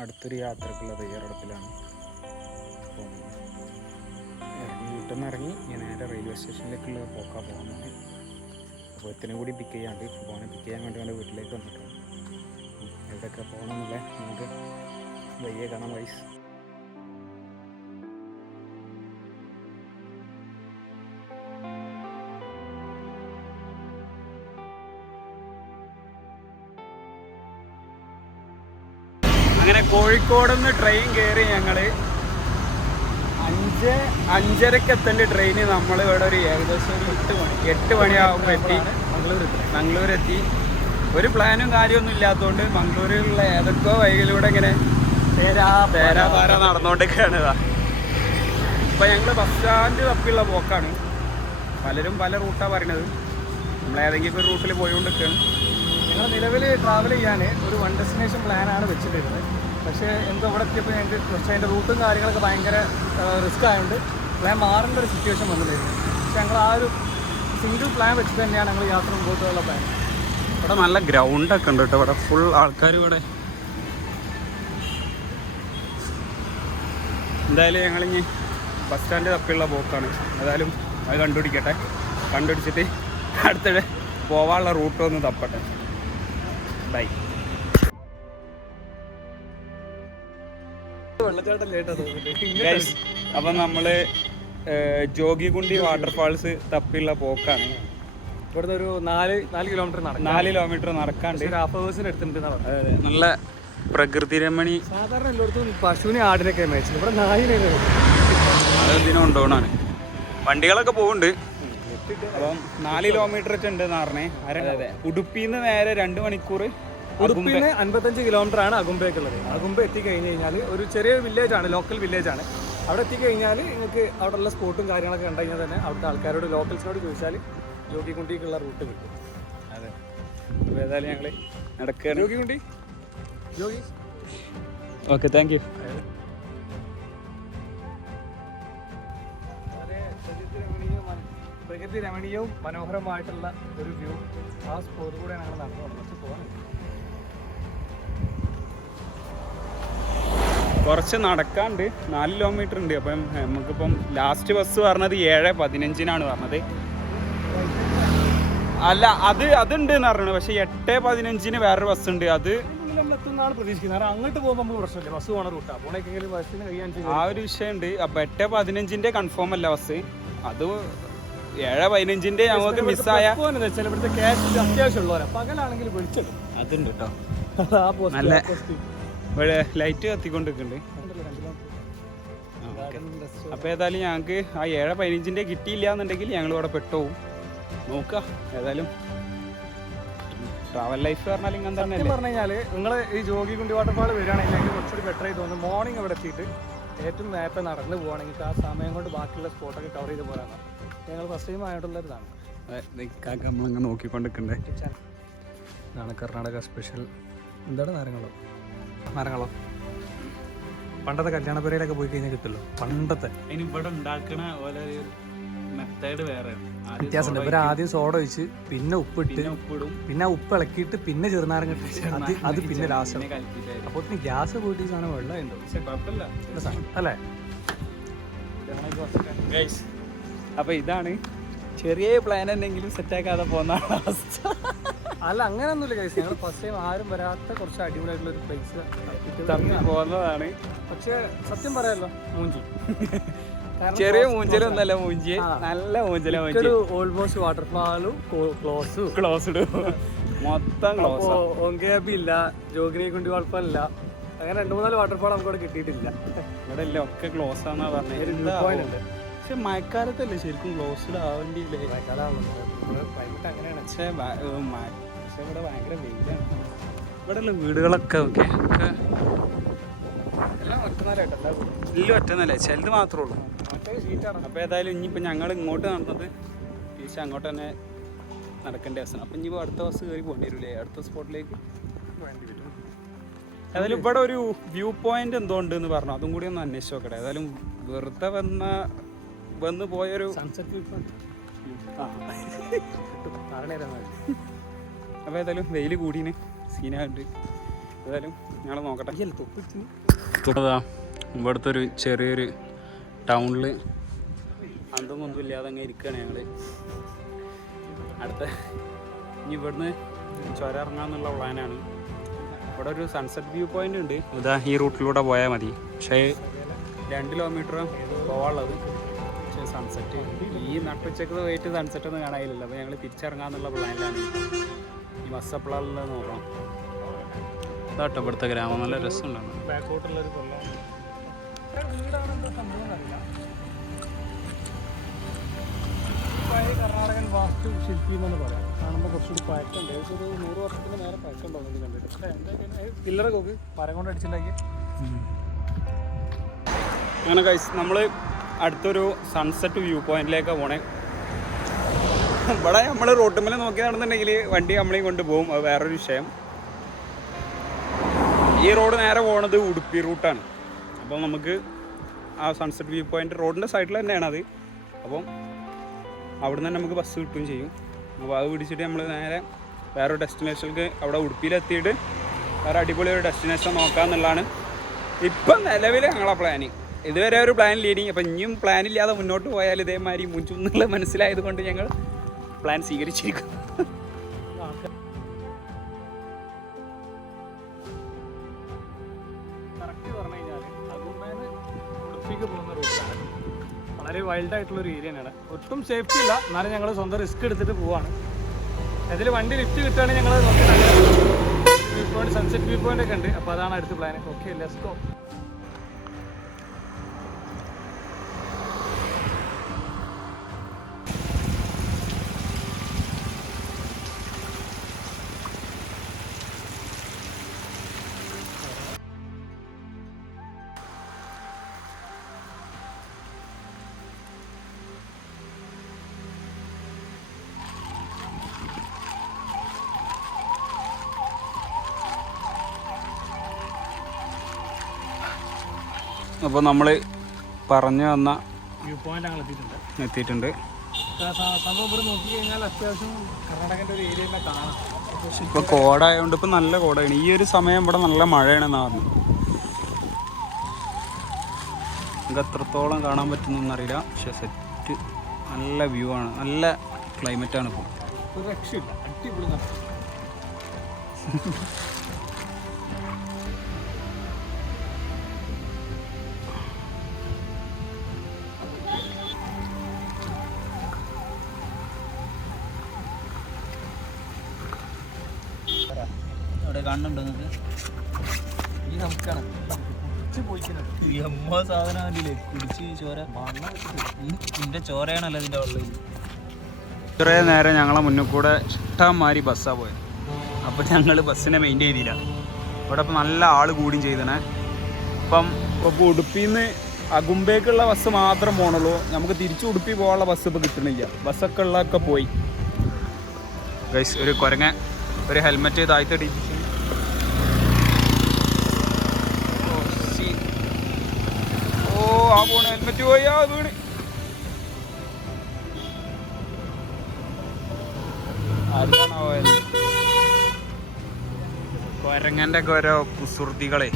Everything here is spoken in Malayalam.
അടുത്തൊരു യാത്രക്കുള്ള തയ്യാറെടുപ്പിലാണ്. അപ്പം വീട്ടിൽ നിന്ന് ഇറങ്ങി ഞാൻ നേരെ റെയിൽവേ സ്റ്റേഷനിലേക്കുള്ള പോക്കാൻ പോകുന്നത്. അപ്പോൾ ഇത്തിനും കൂടി പിക്ക് ചെയ്യാണ്ട് പോകാൻ പിക്ക് ചെയ്യാൻ വേണ്ടി എന്റെ വീട്ടിലേക്ക് വന്നിട്ടുണ്ട് എവിടെയൊക്കെ പോകണമെന്നുള്ള നമുക്ക് വയ്യേ കാണാം വൈസ് അങ്ങനെ കോഴിക്കോട് നിന്ന് ട്രെയിൻ കയറി ഞങ്ങൾ അഞ്ച് അഞ്ചരക്ക് എത്തേണ്ട ട്രെയിന് നമ്മൾ ഇവിടെ ഒരു ഏകദേശം ഒരു എട്ട് മണി എട്ട് മണിയാകുമ്പോൾ എത്തി. മംഗളൂർ എത്തി. ഒരു പ്ലാനും കാര്യമൊന്നും ഇല്ലാത്തതുകൊണ്ട് മംഗളൂരിലുള്ള ഏതൊക്കെ വഴികളിലൂടെ ഇങ്ങനെ തേരാ തേരാ താര നടന്നുകൊണ്ടൊക്കെയാണ് ഇതാ. ഇപ്പം ഞങ്ങൾ ബസ് സ്റ്റാൻഡ് തപ്പിയുള്ള പോക്കാണ് പലരും പല റൂട്ടാണ് പറയണത്. നമ്മൾ ഏതെങ്കിലും ഒരു റൂട്ടിൽ പോയിക്കൊണ്ടിരിക്കുകയാണ് ഞങ്ങൾ നിലവിൽ ട്രാവൽ ചെയ്യാൻ ഒരു വൺ ഡെസ്റ്റിനേഷൻ പ്ലാനാണ് വെച്ചിട്ടിരുന്നത് പക്ഷേ എന്തോ ഇവിടെ എത്തിയപ്പോൾ ഞങ്ങൾക്ക് കുറച്ച് അതിന്റെ റൂട്ടും കാര്യങ്ങളൊക്കെ ഭയങ്കര റിസ്ക് ആയതുകൊണ്ട് പ്ലാൻ മാറേണ്ട ഒരു സിറ്റുവേഷൻ വന്നിട്ടായിരുന്നു പക്ഷേ ഞങ്ങൾ ആ ഒരു സിംഗിൾ പ്ലാൻ വെച്ച് തന്നെയാണ് ഞങ്ങൾ യാത്ര മുമ്പോട്ടുള്ള പ്ലാൻ ഇവിടെ നല്ല ഗ്രൗണ്ടൊക്കെ ഉണ്ട് കേട്ടോ. ഇവിടെ ഫുൾ ആൾക്കാർ ഇവിടെ. എന്തായാലും ഞങ്ങളിഞ്ഞ് ബസ് സ്റ്റാൻഡ് തപ്പിയുള്ള പോക്കാണ്. ഏതായാലും അത് കണ്ടുപിടിക്കട്ടെ. കണ്ടുപിടിച്ചിട്ട് അടുത്തിടെ പോവാനുള്ള റൂട്ടൊന്ന് തപ്പട്ടെ. ബൈ നമ്മൾ അപ്പം നമ്മൾ ജോഗികുണ്ടി വാട്ടർഫാൾസ് തപ്പിയുള്ള പോക്കാണ്. ഇവിടുന്ന് ഒരു നാല് നാല് കിലോമീറ്റർ നടക്കും. നാല് കിലോമീറ്റർ നടക്കാണ്ട്. ഹാഫ് ഹവേഴ്സിന് എടുത്തിട്ടുണ്ട് നല്ല പ്രകൃതി രമണി. സാധാരണ എല്ലായിടത്തും പശുവിനെ ആടിനൊക്കെ മേടിച്ചത് ഇവിടെ നായിനെ അതെന്തിനും ഉണ്ടോണാണ് വണ്ടികളൊക്കെ പോകുന്നുണ്ട് അപ്പം നാല് കിലോമീറ്റർ ഒക്കെ ഉണ്ട് നാറിനെ. ഉടുപ്പിന്ന് നേരെ രണ്ട് മണിക്കൂർ ഉടുപ്പിന്ന് അൻപത്തഞ്ച് കിലോമീറ്റർ ആണ് അകുമ്പേക്കുള്ളത് അകുമ്പ എത്തിക്കഴിഞ്ഞ് കഴിഞ്ഞാൽ ഒരു ചെറിയ വില്ലേജ് ആണ് ലോക്കൽ വില്ലേജ് ആണ്. അവിടെ എത്തിക്കഴിഞ്ഞാൽ നിങ്ങൾക്ക് അവിടെയുള്ള സ്പോട്ടും കാര്യങ്ങളൊക്കെ കണ്ടു കഴിഞ്ഞാൽ തന്നെ അവിടുത്തെ ആൾക്കാരോട് ലോക്കൽസിനോട് ചോദിച്ചാൽ ജോഗിക്കുണ്ടിക്കുള്ള റൂട്ട് കിട്ടും. അതെ. അപ്പോൾ ഏതായാലും ഞങ്ങൾ നടക്കുകയാണ് Jogikundi Jogi. Okay thank you പ്രകൃതി രമണീയവും മനോഹരമായിട്ടുള്ള ഒരു വ്യൂ ആ സ്പോട്ട് കൂടെ ഞങ്ങൾ നടന്നു കുറച്ച് പോകാൻ കുറച്ച് നടക്കാണ്ട് നാല് കിലോമീറ്റർ ഉണ്ട്. അപ്പം നമുക്കിപ്പം ലാസ്റ്റ് ബസ് പറഞ്ഞത് ഏഴ് പതിനഞ്ചിനാണ് പറഞ്ഞത്. അല്ല അത് അതുണ്ട് എന്ന് പറഞ്ഞത് പക്ഷെ എട്ട് പതിനഞ്ചിന് വേറൊരു ബസ് ഉണ്ട്. അത് പ്രതീക്ഷിക്കുന്നത്. കാരണം അങ്ങോട്ട് പോകുമ്പോൾ നമുക്ക് പ്രശ്നമില്ല. ബസ് പോകണ റൂട്ടാണ് പോണേക്കെങ്കിലും ബസ്സിന് കഴിയാൻ ആ ഒരു വിഷയമുണ്ട്. അപ്പൊ എട്ട് പതിനഞ്ചിന്റെ കൺഫേം അല്ല ബസ് അത് ഏഴ് പതിനഞ്ചിന്റെ ഞങ്ങൾക്ക് മിസ്സായ പോകാനെന്ന് വെച്ചാൽ ഇവിടുത്തെ ക്യാഷ് അത്യാവശ്യമുള്ളവരാ. പകലാണെങ്കിൽ വിളിച്ചത് അതുണ്ട് കേട്ടോ നല്ല- ലൈറ്റ് കത്തിക്കൊണ്ടിരിക്കുന്നുണ്ട്. അപ്പോൾ ഏതായാലും ഞങ്ങൾക്ക് ആ ഏഴ് പതിനഞ്ചിന്റെ കിട്ടിയില്ല എന്നുണ്ടെങ്കിൽ ഞങ്ങൾ ഇവിടെ പെട്ടുപോകും. നോക്കുക ഏതായാലും. ട്രാവൽ ലൈഫ് പറഞ്ഞാൽ ഇങ്ങനെ തന്നെ പറഞ്ഞു കഴിഞ്ഞാൽ നിങ്ങൾ ഈ ജോഗി കുണ്ടി വാട്ടർഫാൾ വരികയാണെങ്കിൽ കുറച്ചുകൂടി ബെറ്റർ ആയി തോന്നുന്നു. മോർണിംഗ് അവിടെ എത്തിയിട്ട് ഏറ്റവും നേരത്തെ നടന്നു പോവുകയാണെങ്കിൽ ആ സമയം കൊണ്ട് ബാക്കിയുള്ള സ്പോട്ടൊക്കെ കവർ ചെയ്ത് പോരാണ് ഞങ്ങൾ ഫസ്റ്റ് ടൈം ആയിട്ടുള്ള ഇതാണ് നമ്മളങ്ങനെ നോക്കിക്കൊണ്ടിരിക്കണ്ടേ? ഇതാണ് കർണാടക സ്പെഷ്യൽ എന്താണ് നാരങ്ങളോ നാരങ്ങളോ പണ്ടത്തെ കല്യാണ പരിപാടിയിലൊക്കെ പോയി കഴിഞ്ഞാൽ കിട്ടുമല്ലോ? പണ്ടത്തെ. ഇനി ഇവിടെ ഉണ്ടാക്കണ പോലെ മെത്തേഡ് വേറെ. വ്യത്യാസമുണ്ട്. ഇവർ ആദ്യം സോഡ ഒഴിച്ച് പിന്നെ ഉപ്പിട്ട് ഉപ്പിടും. പിന്നെ ആ ഉപ്പ് ഇളക്കിയിട്ട് പിന്നെ ചെറുനാരങ്ങ ഇട്ട് അത് അത് പിന്നെ ലാസ്റ്റ് അപ്പൊ കലക്കിയിട്ടായിരുന്നു. അപ്പോൾ പിന്നെ ഗ്യാസ് പോയിട്ട് ഈ സാധനം വെള്ളം ഉണ്ടോ പക്ഷെ കുഴപ്പമില്ല. അല്ലേ? ഗൈസ് അപ്പോൾ ഇതാണ് ചെറിയ പ്ലാൻ എന്തെങ്കിലും സെറ്റാക്കാതെ പോകുന്ന അവസ്ഥ. അല്ല അങ്ങനെയൊന്നുമില്ല കഴിച്ചു ഞങ്ങൾ ഫസ്റ്റ് ടൈം ആരും വരാത്ത കുറച്ച് അടിപൊളിയായിട്ടുള്ള ഒരു പ്ലേസ് പോകുന്നതാണ്. പക്ഷേ സത്യം പറയാലോ മൂഞ്ചി. ചെറിയ മൂഞ്ചലൊന്നല്ല മൂഞ്ചി. നല്ല മൂഞ്ചല ഓൾമോസ്റ്റ് വാട്ടർഫാളും ക്ലോസും ക്ലോസ്ഡ് മൊത്തം ക്ലോസ് ഓങ്കേബി ഇല്ല ജോഗിനെ കുണ്ടി വാട്ടർഫാൾ ഇല്ല അങ്ങനെ രണ്ടു മൂന്നാൽ വാട്ടർഫാൾ നമുക്ക് ഇവിടെ കിട്ടിയിട്ടില്ല. ഇവിടെ എല്ലാം ഒക്കെ ക്ലോസ് ആണെന്നാ പറഞ്ഞത് പക്ഷെ മഴക്കാലത്തല്ലേ ശരിക്കും ക്ലോസ്ഡ് ആവേണ്ടിയില്ലേ അങ്ങനെയാണ്. പക്ഷേ പക്ഷെ ഇവിടെ ഭയങ്കര വെയിലാണ്. ഇവിടെ വീടുകളൊക്കെ ഓക്കെ ഒക്കെ എല്ലാം ഒറ്റന്നല്ലേ? ചിലത് മാത്രമേ ഉള്ളൂ. അപ്പൊ അപ്പോൾ ഏതായാലും ഇനിയിപ്പോൾ ഞങ്ങൾ ഇങ്ങോട്ട് നടന്നത് തിരിച്ച് അങ്ങോട്ട് തന്നെ നടക്കേണ്ട അവസ്ഥയാണ് അപ്പം ഇനിയിപ്പോൾ അടുത്ത ബസ് കയറി പോകേണ്ടി വരില്ലേ അടുത്ത സ്പോട്ടിലേക്ക് വേണ്ടി വരും. ഏതായാലും ഇവിടെ ഒരു വ്യൂ പോയിന്റ് എന്തോ ഉണ്ട് എന്ന് പറഞ്ഞു. അതും കൂടി ഒന്ന് അന്വേഷിച്ച് നോക്കട്ടെ ഏതായാലും വെറുതെ വന്ന വന്ന് പോയൊരു സൺസെറ്റ് വ്യൂ അപ്പോൾ ഏതായാലും വെയിൽ കൂടീന്. സീനായിട്ട് ഏതായാലും ഞങ്ങൾ നോക്കട്ടെ. തൊട്ടതാ ഇവിടുത്തെ ഒരു ചെറിയൊരു ടൗണിൽ ഒന്നും ഇല്ലാതെ അങ്ങ് ഇരിക്കുകയാണ് ഞങ്ങൾ അടുത്ത ഇനി ഇവിടുന്ന് ചുരം ഇറങ്ങാന്നുള്ള പ്ലാനാണ്. ഇവിടെ ഒരു സൺസെറ്റ് വ്യൂ പോയിന്റ് ഉണ്ട്. ഇതാ ഈ റൂട്ടിലൂടെ പോയാൽ മതി. പക്ഷേ രണ്ട് കിലോമീറ്റർ പോവാനുള്ളത്. പക്ഷേ സൺസെറ്റ് ഈ നട്ടുച്ചക്ക് പോയിട്ട് സൺസെറ്റ് ഒന്നും കാണാനില്ലല്ലോ. അപ്പോൾ ഞങ്ങൾ തിരിച്ചിറങ്ങാന്നുള്ള പ്ലാനിലാണ്. ഈ ബസ് എപ്പോഴാണുള്ളത് നോക്കണം. ഇതാട്ടോ ഗ്രാമം. നല്ല രസമുണ്ടാണ്. കർണാടകൻ വാസ്തു കാണുമ്പോൾ നേരെ പക്ഷേ അങ്ങനെ കഴിച്ച് നമ്മൾ അടുത്തൊരു സൺസെറ്റ് വ്യൂ പോയിന്റിലേക്കാണ് പോണേ. ഇവിടെ നമ്മൾ റോട്ടുമ്മൽ നോക്കി നടന്നുണ്ടെങ്കിൽ വണ്ടി നമ്മളെയും കൊണ്ട് പോകും. അത് വേറൊരു വിഷയം. ഈ റോഡ് നേരെ പോണത് ഉടുപ്പി റൂട്ടാണ് അപ്പം നമുക്ക് ആ സൺസെറ്റ് വ്യൂ പോയിന്റ് റോഡിന്റെ സൈഡിൽ തന്നെയാണ് അത്. അപ്പം അവിടെ തന്നെ നമുക്ക് ബസ് കിട്ടുകയും ചെയ്യും. അപ്പോൾ അത് പിടിച്ചിട്ട് നമ്മൾ നേരെ വേറൊരു ഡെസ്റ്റിനേഷനിലേക്ക് അവിടെ ഉടുപ്പിയിലെത്തിയിട്ട് വേറെ അടിപൊളി ഒരു ഡെസ്റ്റിനേഷൻ നോക്കാമെന്നുള്ളതാണ് ഇപ്പം നിലവിൽ ഞങ്ങളെ പ്ലാനിങ് ഇതുവരെ ഒരു പ്ലാൻ ലീഡിങ് അപ്പം ഇനിയും പ്ലാൻ ഇല്ലാതെ മുന്നോട്ട് പോയാൽ ഇതേമാതിരി മുൻചുന്നുള്ള മനസ്സിലായത് കൊണ്ട് ഞങ്ങൾ പ്ലാൻ സ്വീകരിച്ചിരിക്കും വൈൽഡ് ആയിട്ടുള്ള ഒരു ഏരിയ തന്നെയാണ് ഒട്ടും സേഫ്റ്റി ഇല്ല. എന്നാലും ഞങ്ങൾ സ്വന്തം റിസ്ക് എടുത്തിട്ട് പോവാണ്. അതിൽ വണ്ടി ലിഫ്റ്റ് കിട്ടുകയാണെങ്കിൽ ഞങ്ങൾ നോക്കി view point sunset view point ഒക്കെ ഉണ്ട്. അപ്പോൾ അതാണ് അടുത്ത പ്ലാൻ ഓക്കെ ലെറ്റ്സ് അപ്പോൾ നമ്മൾ പറഞ്ഞു വന്ന വ്യൂ പോയിന്റ് ഞങ്ങൾ എത്തിയിട്ടുണ്ട്. എത്തിയിട്ടുണ്ട്. ഇപ്പൊ സംഭവം ഇവിടെ നോക്കി കഴിഞ്ഞാൽ അത്യാവശ്യം കർണാടകന്റെ ഒരു ഏരിയ കാണാം. ഇപ്പോൾ കോടായതുകൊണ്ട് ഇപ്പം നല്ല കോടയാണ് ഈ ഒരു സമയം ഇവിടെ നല്ല മഴയാണ് പറഞ്ഞു നമുക്ക് എത്രത്തോളം കാണാൻ പറ്റുന്നൊന്നും അറിയില്ല. പക്ഷെ സെറ്റ് നല്ല വ്യൂ ആണ്. നല്ല ക്ലൈമറ്റ് ആണ് ഇപ്പോൾ രക്ഷയില്ല. അടിപൊളി കാണുന്നുണ്ടോ നിങ്ങൾക്ക് ഈ നമുക്കാണ് പോയിക്കുന്നത് ഈ അമ്മ സാധനം കണ്ടില്ലേ? കുടിച്ച് ചോര. ചോരയാണല്ലോ ഇതിന്റെ ഇത്രയും നേരം ഞങ്ങളെ മുന്നിൽ കൂടെ ഇഷ്ടംമാതിരി ബസ്സാണ് പോയത്. അപ്പോൾ ഞങ്ങൾ ബസ്സിനെ മെയിന്റെയിൻ ചെയ്തില്ല. ഇവിടെ ഇപ്പം നല്ല ആൾ കൂടുകയും ചെയ്തണേ. ഇപ്പം ഇപ്പോൾ ഉടുപ്പിയിൽ നിന്ന് അകുമ്പേക്കുള്ള ബസ് മാത്രം പോകണുള്ളൂ നമുക്ക് തിരിച്ചു ഉടുപ്പി പോകാനുള്ള ബസ് ഇപ്പോൾ കിട്ടണില്ല. ബസ്സൊക്കെ ഉള്ളതൊക്കെ പോയി. ഗൈസ് ഒരു കുരങ്ങ ഒരു ഹെൽമെറ്റ് താഴ്ത്തടി ഓ ആ പോണ ഹെൽമെറ്റ് പോയി ആ വീണ്. കൊരങ്ങന്റെ കൊരോ കുസൃതികളെ.